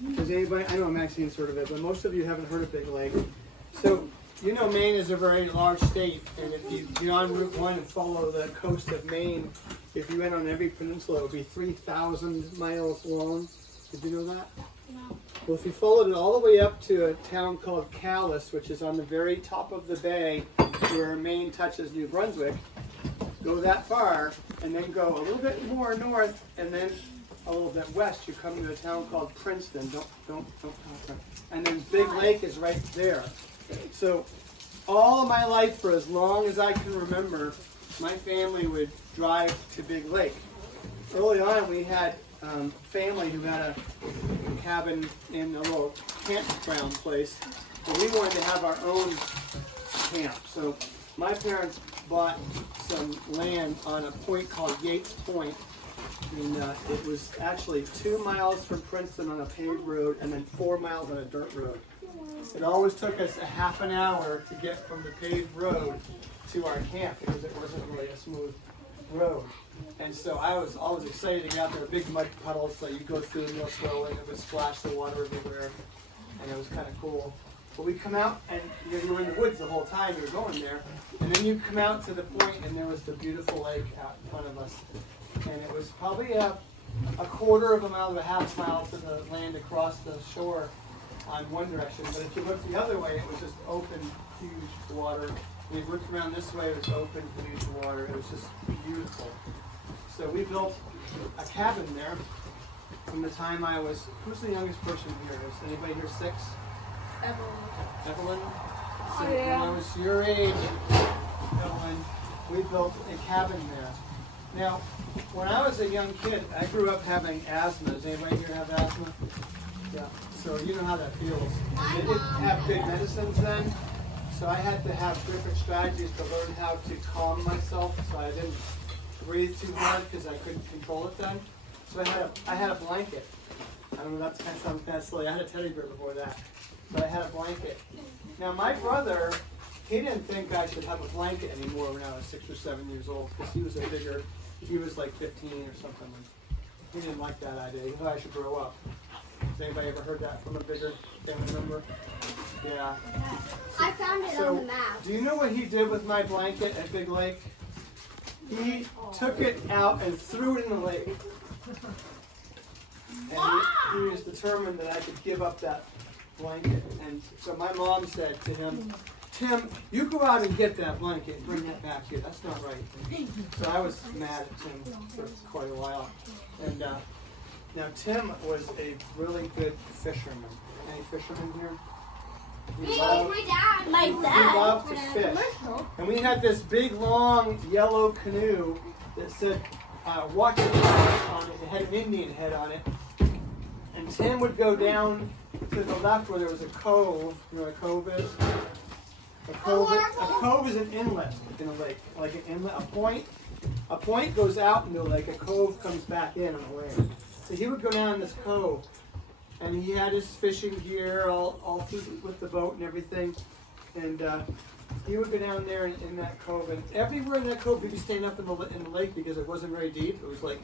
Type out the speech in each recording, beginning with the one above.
Does anybody, I know Maxine's heard of it, but most of you haven't heard of Big Lake. So, you know Maine is a very large state, and if you get on Route 1 and follow the coast of Maine, if you went on every peninsula, it would be 3,000 miles long. Did you know that? No. Well, if you followed it all the way up to a town called Calais, which is on the very top of the bay where Maine touches New Brunswick, go that far, and then go a little bit more north, and then a little bit west, you come to a town called Princeton. Don't talk about. And then Big Lake is right there. So all of my life, for as long as I can remember, my family would drive to Big Lake. Early on, we had family who had a cabin in a little campground place, but we wanted to have our own camp. So my parents bought some land on a point called Yates Point, and it was actually 2 miles from Princeton on a paved road and then 4 miles on a dirt road. It always took us a half an hour to get from the paved road to our camp because it wasn't really a smooth road. And so I was always excited to get out there, big mud puddles that you go through real slow and it would splash the water everywhere, and it was kind of cool. But we'd come out and you were in the woods the whole time you were going there, and then you come out to the point and there was the beautiful lake out in front of us. And it was probably a quarter of a mile to a half mile to the land across the shore on one direction. But if you looked the other way, it was just open, huge water. And if you looked around this way, it was open, huge water. It was just beautiful. So we built a cabin there from the time I was, who's the youngest person here? Is anybody here 6? Evelyn? So when I was your age, Evelyn, we built a cabin there. Now, when I was a young kid, I grew up having asthma. Does anybody here have asthma? Yeah. So you know how that feels. They didn't have good medicines then, so I had to have different strategies to learn how to calm myself so I didn't breathe too hard because I couldn't control it then. So I had a blanket. I don't know, that sounds kind of silly. I had a teddy bear before that, but I had a blanket. Now my brother, he didn't think I should have a blanket anymore when I was 6 or 7 years old because he was he was like 15 or something. He didn't like that idea. He thought I should grow up. Has anybody ever heard that from a bigger family member? Yeah. I found it on the map. Do you know what he did with my blanket at Big Lake? He took it out and threw it in the lake. And he was determined that I could give up that blanket. And so my mom said to him, Tim, you go out and get that blanket and bring that back here. That's not right. So I was mad at Tim for quite a while. And now Tim was a really good fisherman. Any fishermen here? He loved to fish. And we had this big, long, yellow canoe that said, watch it on it. It had an Indian head on it. And Tim would go down to the left where there was a cove. You know what a cove is? A cove is an inlet in a lake, like an inlet, a point. A point goes out into a lake, a cove comes back in on the land. So he would go down this cove, and he had his fishing gear all through with the boat and everything, and he would go down there in that cove, and everywhere in that cove he'd be staying up in the lake because it wasn't very deep. It was like,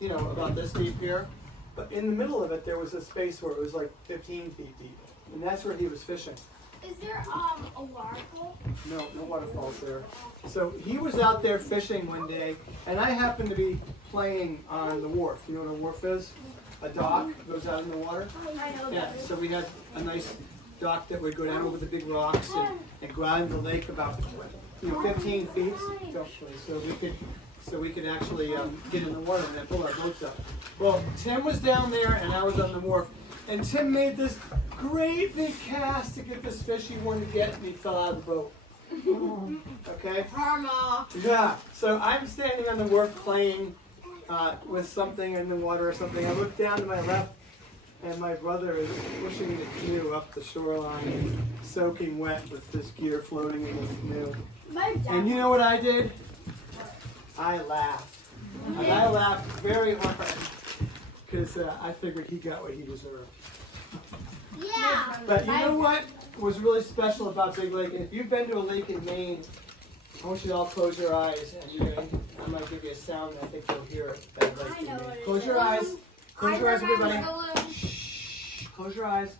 about this deep here, but in the middle of it there was a space where it was like 15 feet deep, and that's where he was fishing. Is there a waterfall? No waterfalls there. So he was out there fishing one day, and I happened to be playing on the wharf. You know what a wharf is? A dock goes out in the water. I know Yeah. So we had a nice dock that would go down over the big rocks and go out into the lake about 15 feet. So we could actually get in the water and then pull our boats up. Well, Tim was down there, and I was on the wharf. And Tim made this great big cast to get this fish he wanted to get, and he fell out of the boat. Okay? Karma. Yeah. So I'm standing on the wharf playing with something in the water or something. I look down to my left, and my brother is pushing the canoe up the shoreline, soaking wet with this gear floating in the canoe. And you know what I did? I laughed. And I laughed very hard because I figured he got what he deserved. Yeah. But you know what was really special about Big Lake? If you've been to a lake in Maine, I want you to all close your eyes, and I'm going to give you a sound, and I think you'll hear it. I know what it Close is. your eyes. Close your eyes, everybody. Shh. Close your eyes.